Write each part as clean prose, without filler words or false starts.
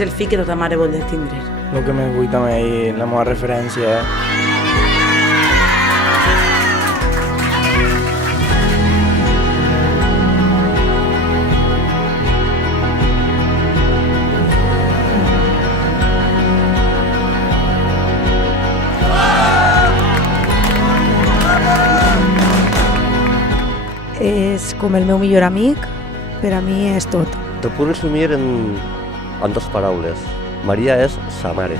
és el fill que tota mare vol tindre. El que més vull també i la meva referència és com el meu millor amic, per a mi és tot. Te puc resumir en 2 paraules. Maria és sa mare.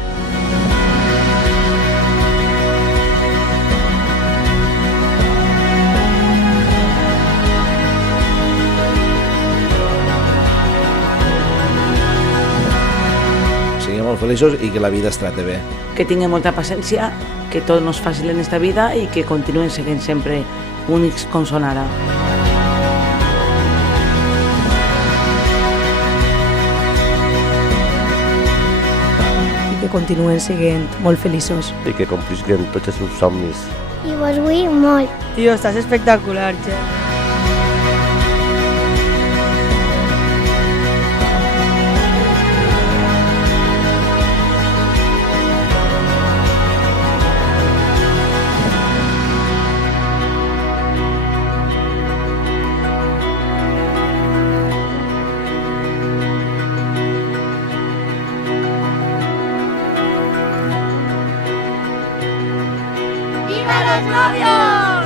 Siguem molt feliços i que la vida es trate bé. Que tinguen molta paciència, que tot no és fàcil en esta vida i que continuen sent sempre únics com són ara. I que continuen sent molt feliços. I que complisquen tots els seus somnis. I vos vull molt. Tio, estàs espectacular, Che. ¡Viva los novios!